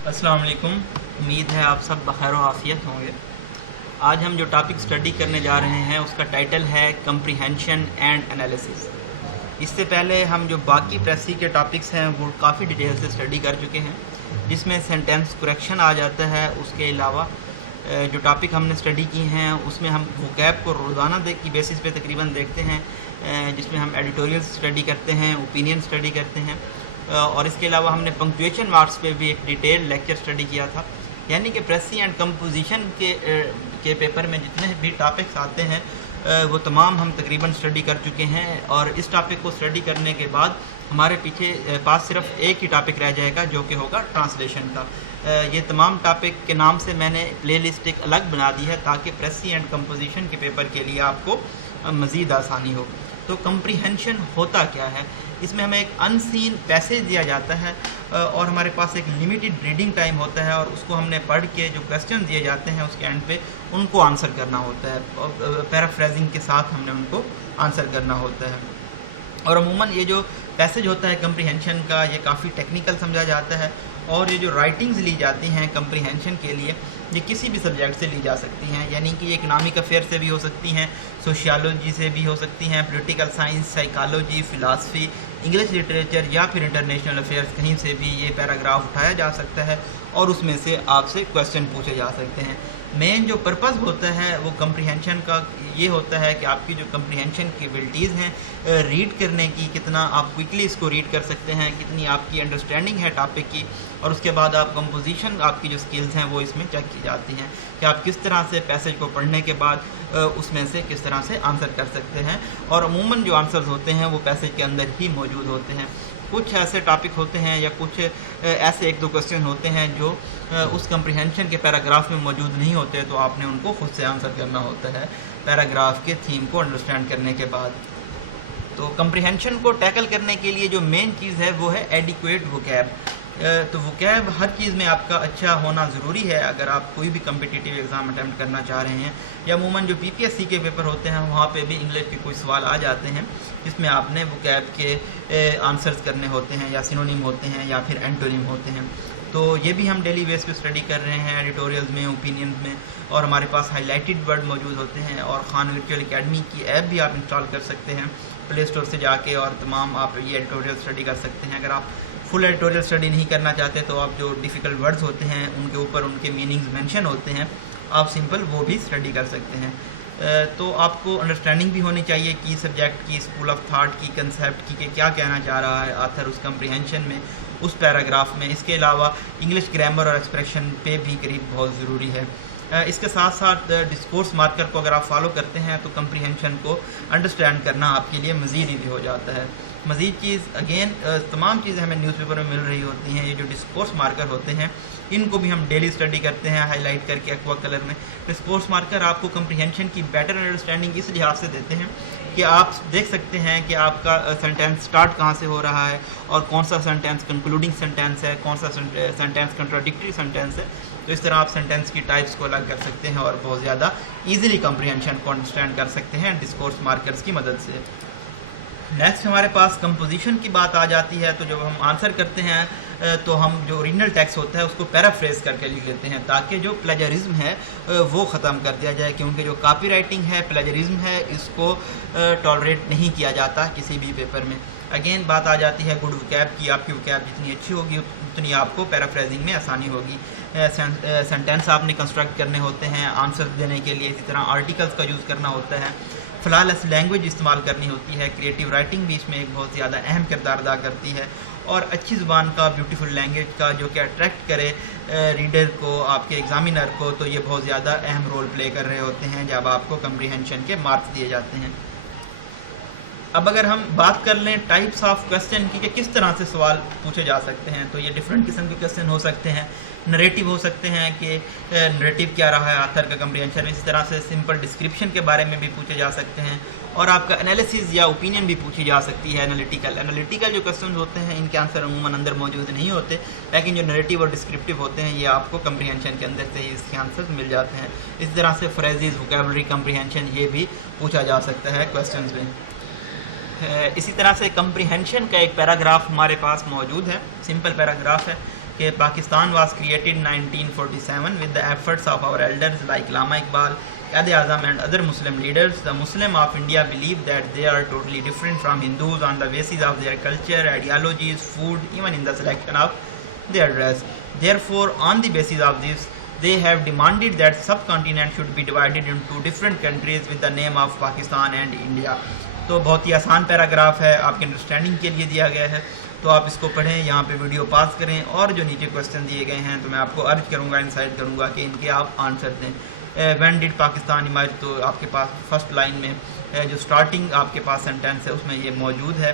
अस्सलाम वालेकुम। उम्मीद है आप सब बखैर व आफियत होंगे। आज हम जो टॉपिक स्टडी करने जा रहे हैं उसका टाइटल है कम्प्रीहेंशन एंड एनालिसिस। इससे पहले हम जो बाकी प्रेसी के टॉपिक्स हैं वो काफ़ी डिटेल से स्टडी कर चुके हैं, जिसमें सेंटेंस करेक्शन आ जाता है। उसके अलावा जो टॉपिक हमने स्टडी की हैं उसमें हम वोकैब को रोज़ाना की बेसिस पे तकरीबन देखते हैं, जिसमें हम एडिटोरियल स्टडी करते हैं, ओपिनियन स्टडी करते हैं, और इसके अलावा हमने पंक्चुएशन मार्क्स पे भी एक डिटेल लेक्चर स्टडी किया था। यानी कि प्रेसी एंड कंपोजिशन के पेपर में जितने भी टॉपिक्स आते हैं वो तमाम हम तकरीबन स्टडी कर चुके हैं। और इस टॉपिक को स्टडी करने के बाद हमारे पास सिर्फ एक ही टॉपिक रह जाएगा जो कि होगा ट्रांसलेशन का। ये तमाम टॉपिक के नाम से मैंने प्लेलिस्ट एक अलग बना दी है ताकि प्रेसी एंड कंपोजिशन के पेपर के लिए आपको मज़ीद आसानी हो। तो कम्प्रीहेंशन होता क्या है? इसमें हमें एक अनसीन पैसेज दिया जाता है और हमारे पास एक लिमिटेड रीडिंग टाइम होता है, और उसको हमने पढ़ के जो क्वेश्चन दिए जाते हैं उसके एंड पे उनको आंसर करना होता है, और पैराफ्रेजिंग के साथ हमने उनको आंसर करना होता है। और अमूमन ये जो पैसेज होता है कम्प्रीहेंशन का, ये काफ़ी टेक्निकल समझा जाता है, और ये जो राइटिंग्स ली जाती हैं कम्प्रीहेंशन के लिए ये किसी भी सब्जेक्ट से ली जा सकती हैं। यानी कि इकनॉमिक अफेयर से भी हो सकती हैं, सोशियोलॉजी से भी हो सकती हैं, political science, psychology, philosophy, English literature या फिर इंटरनेशनल अफेयर्स, कहीं से भी ये पैराग्राफ उठाया जा सकता है और उसमें से आपसे क्वेश्चन पूछे जा सकते हैं। मेन जो पर्पज़ होता है वो कम्प्रीहेंशन का ये होता है कि आपकी जो कम्प्रीहेंशन कैपेबिलिटीज़ हैं रीड करने की, कितना आप क्विकली इसको रीड कर सकते हैं, कितनी आपकी अंडरस्टैंडिंग है टॉपिक की, और उसके बाद आप कंपोजिशन आपकी जो स्किल्स हैं वो इसमें चेक की जाती हैं कि आप किस तरह से पैसेज को पढ़ने के बाद उसमें से किस तरह से आंसर कर सकते हैं। और अमूमन जो आंसर्स होते हैं वो पैसेज के अंदर ही मौजूद होते हैं। कुछ ऐसे टॉपिक होते हैं या कुछ ऐसे एक दो क्वेश्चन होते हैं जो उस कम्प्रीहेंशन के पैराग्राफ में मौजूद नहीं होते, तो आपने उनको खुद से आंसर करना होता है पैराग्राफ के थीम को अंडरस्टैंड करने के बाद। तो कम्प्रीहेंशन को टैकल करने के लिए जो मेन चीज़ है वो है एडिक्वेट वोकैब। तो वोकैब हर चीज़ में आपका अच्छा होना ज़रूरी है अगर आप कोई भी कम्पिटिटिव एग्ज़ाम अटैम्प्ट करना चाह रहे हैं, या अमूमन जो पीपीएससी के पेपर होते हैं वहाँ पे भी इंग्लिश के कोई सवाल आ जाते हैं जिसमें आपने वोकैब के आंसर्स करने होते हैं, या सिनोनिम होते हैं या फिर एंटोनिम होते हैं। तो ये भी हम डेली बेस पे स्टडी कर रहे हैं एडिटोरियल्स में, ओपिनियंस में, और हमारे पास हाईलाइटेड वर्ड मौजूद होते हैं। और खान वर्चुअल एकेडमी की ऐप भी आप इंस्टॉल कर सकते हैं प्ले स्टोर से जाके, और तमाम आप ये एडिटोरियल स्टडी कर सकते हैं। अगर आप फुल एडिटोरियल स्टडी नहीं करना चाहते तो आप जो डिफ़िकल्ट वर्ड्स होते हैं उनके ऊपर उनके मीनिंग्स मेंशन होते हैं, आप सिंपल वो भी स्टडी कर सकते हैं। तो आपको अंडरस्टैंडिंग भी होनी चाहिए कि सब्जेक्ट की, स्कूल ऑफ थाट की, कंसेप्ट की, कि क्या कहना चाह रहा है आथर उस कम्प्रीहेंशन में, उस पैराग्राफ में। इसके अलावा इंग्लिश ग्रामर और एक्सप्रेशन पे भी करीब बहुत ज़रूरी है। इसके साथ साथ डिस्कोर्स मार्कर को अगर आप फॉलो करते हैं तो कम्प्रीहेंशन को अंडरस्टैंड करना आपके लिए मज़ीद ईजी हो जाता है। मज़ीद चीज़ अगेन तमाम चीज़ें हमें न्यूज़पेपर में मिल रही होती हैं। ये जो डिस्कोर्स मार्कर होते हैं इनको भी हम डेली स्टडी करते हैं हाईलाइट करके एक्वा कलर में। डिस्कोर्स मार्कर आपको कम्प्रीहेंशन की बेटर अंडरस्टैंडिंग इस लिहाज से देते हैं कि आप देख सकते हैं कि आपका सेंटेंस स्टार्ट कहाँ से हो रहा है और कौन सा सेंटेंस कंक्लूडिंग सेंटेंस है, कौन सा सेंटेंस कंट्राडिक्टरी सेंटेंस है। तो इस तरह आप सेंटेंस की टाइप्स को अलग कर सकते हैं और बहुत ज़्यादा ईजिली कम्प्रीहेंशन को अंडरस्टैंड कर सकते हैं डिस्कोर्स मार्कर्स की मदद से। नेक्स्ट हमारे पास कंपोजिशन की बात आ जाती है। तो जब हम आंसर करते हैं तो हम जो ओरिजिनल टेक्स्ट होता है उसको पैराफ्रेज करके लिख लेते हैं ताकि जो प्लेजरिज्म है वो ख़त्म कर दिया जाए, क्योंकि जो कॉपी राइटिंग है, प्लेजरिज्म है, इसको टॉलरेट नहीं किया जाता किसी भी पेपर में। अगेन बात आ जाती है गुड वोकैब की। आपकी वोकैब जितनी अच्छी होगी उतनी आपको पैराफ्रेजिंग में आसानी होगी। सेंटेंस आपने कंस्ट्रक्ट करने होते हैं आंसर देने के लिए, इसी तरह आर्टिकल्स का यूज़ करना होता है, फ्लॉलेस लैंग्वेज इस्तेमाल करनी होती है, क्रिएटिव राइटिंग भी इसमें एक बहुत ज़्यादा अहम किरदार अदा करती है, और अच्छी ज़ुबान का, ब्यूटीफुल लैंग्वेज का जो कि अट्रैक्ट करे रीडर को, आपके एग्जामिनर को, तो ये बहुत ज़्यादा अहम रोल प्ले कर रहे होते हैं जब आपको कम्प्रीहेंशन के मार्क्स दिए जाते हैं। अब अगर हम बात कर लें टाइप्स ऑफ क्वेश्चन की कि किस तरह से सवाल पूछे जा सकते हैं, तो ये डिफरेंट किस्म के क्वेश्चन हो सकते हैं। नरेटिव हो सकते हैं कि नरेटिव क्या रहा है आथर का कम्प्रीहेंशन, इसी तरह से सिंपल डिस्क्रिप्शन के बारे में भी पूछे जा सकते हैं, और आपका एनालिसिस या ओपिनियन भी पूछी जा सकती है। एनालिटिकल जो क्वेश्चन होते हैं इनके आंसर अमूमन अंदर मौजूद नहीं होते, लेकिन जो नरेटिव और डिस्क्रिप्टिव होते हैं ये आपको कम्प्रीहेंशन के अंदर से ही इसके आंसर मिल जाते हैं। इस तरह से फ्रेजेस, वोकैबुलरी कम्प्रीहेंशन ये भी पूछा जा सकता है क्वेश्चन में। इसी तरह से कम्प्रीहेंशन का एक पैराग्राफ हमारे पास मौजूद है, सिंपल पैराग्राफ है کہ Pakistan was created 1947 with the efforts of our elders like Lama Iqbal, Quaid Azam and other Muslim leaders. The Muslim of India believe that they are totally different from Hindus on the basis of their culture, ideologies, food, even in the selection of their dress. Therefore, on the basis of this, they have demanded that subcontinent should be divided into different countries with the name of Pakistan and India. تو بہت ہی آسان paragraph ہے، آپ کے understanding کے لیے دیا گیا ہے، تو آپ اس کو پڑھیں، یہاں پہ ویڈیو پاز کریں، اور جو نیچے کویسچن دیے گئے ہیں تو میں آپ کو ارج کروں گا، انسائٹ کروں گا کہ ان کے آپ آنسر دیں. وین ڈڈ پاکستان ایمرج، تو آپ کے پاس فرسٹ لائن میں جو سٹارٹنگ آپ کے پاس سینٹینس ہے اس میں یہ موجود ہے.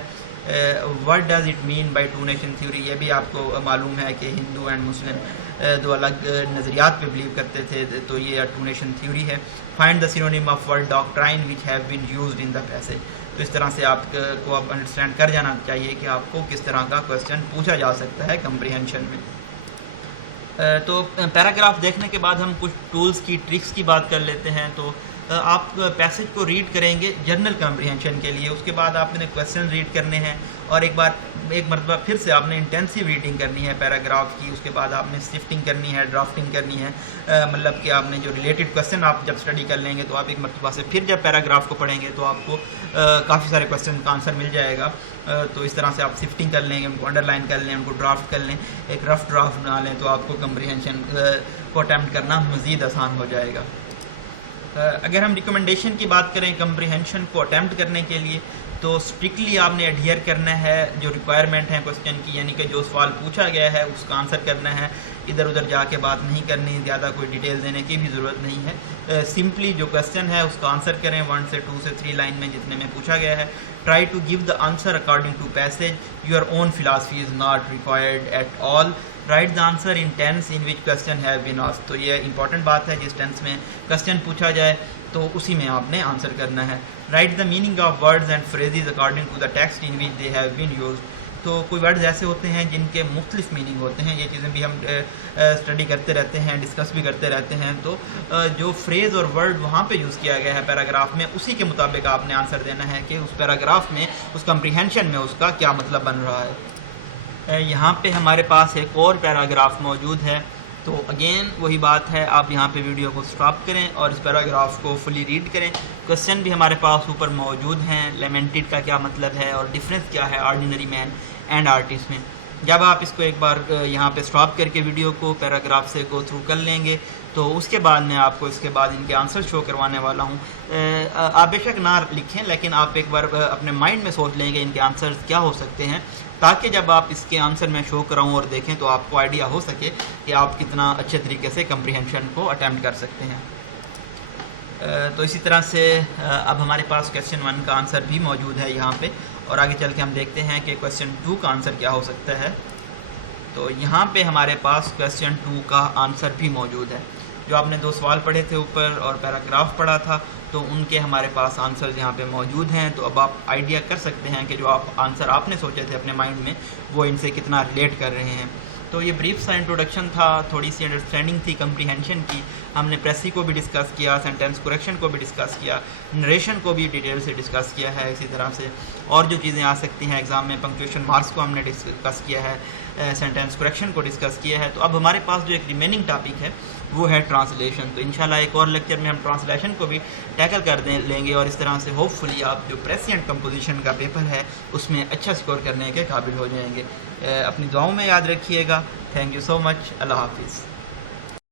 What does it mean by two nation theory, یہ بھی آپ کو معلوم ہے کہ ہندو اینڈ مسلم دو الگ نظریات پہ بلیو کرتے تھے، تو یہ ٹو نیشن تھیوری ہے. Find the synonym of word doctrine which have been used in the passage. تو اس طرح سے آپ کو اب انڈرسٹینڈ کر جانا چاہیے کہ آپ کو کس طرح کا کویسچن پوچھا جا سکتا ہے کمپریہنشن میں. تو پیراگراف دیکھنے کے بعد ہم کچھ ٹولز کی ٹرکس کی بات کر لیتے ہیں. تو آپ پیسج کو ریڈ کریں گے جنرل کمپریہنشن کے لیے، اس کے بعد آپ نے کویسچن ریڈ کرنے ہیں، اور ایک مرتبہ پھر سے آپ نے انٹینسیو ریڈنگ کرنی ہے پیراگراف کی. اس کے بعد آپ نے سفٹنگ کرنی ہے، ڈرافٹنگ کرنی ہے، مطلب کہ آپ نے جو ریلیٹڈ کویسچن آپ جب اسٹڈی کر لیں گے تو آپ ایک مرتبہ سے پھر جب پیراگراف کو پڑھیں گے تو آپ کو کافی سارے کویسچن کا آنسر مل جائے گا. تو اس طرح سے آپ سفٹنگ کر لیں گے، ان کو انڈر لائن کر لیں، ان کو ڈرافٹ کر لیں، ایک رف ڈرافٹ بنا لیں، تو آپ کو کمپریہنشن کو اٹیمپٹ کرنا مزید آسان ہو جائے گا. اگر ہم ریکمنڈیشن کی بات کریں کمپریہنشن کو اٹیمپٹ کرنے کے لیے، تو اسٹرکٹلی آپ نے ایڈہیئر کرنا ہے جو ریکوائرمنٹ ہے کویسچن کی، یعنی کہ جو سوال پوچھا گیا ہے اس کا آنسر کرنا ہے، ادھر ادھر جا کے بات نہیں کرنی، زیادہ کوئی ڈیٹیل دینے کی بھی ضرورت نہیں ہے. سمپلی جو کویسچن ہے اس کا آنسر کریں 1 سے 2 سے 3 لائن میں جتنے میں پوچھا گیا ہے. Try to give the answer according to passage, your own philosophy is not required at all. Write the answer in tense in which question have been asked. تو یہ امپورٹنٹ بات ہے، جس ٹینس میں کویسچن پوچھا جائے تو اسی میں آپ نے آنسر کرنا ہے. Write the meaning of words and phrases according to the text in which they have been used. تو کوئی ورڈز ایسے ہوتے ہیں جن کے مختلف میننگ ہوتے ہیں، یہ چیزیں بھی ہم اسٹڈی کرتے رہتے ہیں، ڈسکس بھی کرتے رہتے ہیں. تو جو فریز اور ورڈ وہاں پہ یوز کیا گیا ہے پیراگراف میں، اسی کے مطابق آپ نے آنسر دینا ہے کہ اس پیراگراف میں، اس کمپریہنشن میں اس کا کیا مطلب بن رہا ہے. یہاں پہ ہمارے پاس ایک اور پیراگراف موجود ہے. تو اگین وہی بات ہے، آپ یہاں پہ ویڈیو کو سٹاپ کریں اور اس پیراگراف کو فلی ریڈ کریں. کویسچن بھی ہمارے پاس اوپر موجود ہیں، لیمنٹڈ کا کیا مطلب ہے اور ڈفرینس کیا ہے آرڈینری مین اینڈ آرٹسٹ میں. جب آپ اس کو ایک بار یہاں پہ سٹاپ کر کے ویڈیو کو پیراگراف سے گو تھرو کر لیں گے تو اس کے بعد میں آپ کو اس کے بعد ان کے آنسر شو کروانے والا ہوں. آپ بے شک نہ لکھیں، لیکن آپ ایک بار اپنے مائنڈ میں سوچ لیں گے ان کے آنسرز کیا ہو سکتے ہیں، تاکہ جب آپ اس کے آنسر میں شو کراؤں اور دیکھیں تو آپ کو آئیڈیا ہو سکے کہ آپ کتنا اچھے طریقے سے کمپریہنشن کو اٹیمپٹ کر سکتے ہیں. تو اسی طرح سے اب ہمارے پاس کویسچن 1 کا آنسر بھی موجود ہے یہاں پہ، اور آگے چل کے ہم دیکھتے ہیں کہ کویسچن 2 کا آنسر کیا ہو سکتا ہے. تو یہاں پہ ہمارے پاس کویسچن 2 کا آنسر بھی موجود ہے. جو آپ نے 2 سوال پڑھے تھے اوپر اور پیراگراف پڑھا تھا، تو ان کے ہمارے پاس آنسر یہاں پہ موجود ہیں. تو اب آپ آئیڈیا کر سکتے ہیں کہ جو آنسر آپ نے سوچے تھے اپنے مائنڈ میں، وہ ان سے کتنا ریلیٹ کر رہے ہیں. تو یہ بریف سا انٹروڈکشن تھا، تھوڑی سی انڈرسٹینڈنگ تھی کمپریہنشن کی. ہم نے پریسی کو بھی ڈسکس کیا، سینٹینس کریکشن کو بھی ڈسکس کیا، نریشن کو بھی ڈیٹیل سے ڈسکس کیا ہے. اسی طرح سے اور جو چیزیں آ سکتی ہیں ایگزام میں، پنکچویشن مارکس کو ہم نے ڈسکس کیا ہے، سینٹینس کریکشن کو ڈسکس کیا ہے. تو اب ہمارے پاس جو ایک ریمیننگ ٹاپک ہے وہ ہے ٹرانسلیشن. تو انشاءاللہ ایک اور لیکچر میں ہم ٹرانسلیشن کو بھی ٹیکل کر لیں گے، اور اس طرح سے ہوپ فلی آپ جو پریسی اینڈ کمپوزیشن کا پیپر ہے اس میں اچھا اسکور کرنے کے قابل ہو جائیں گے. اپنی دعاؤں میں یاد رکھیے گا. تھینک یو سو مچ. اللہ حافظ.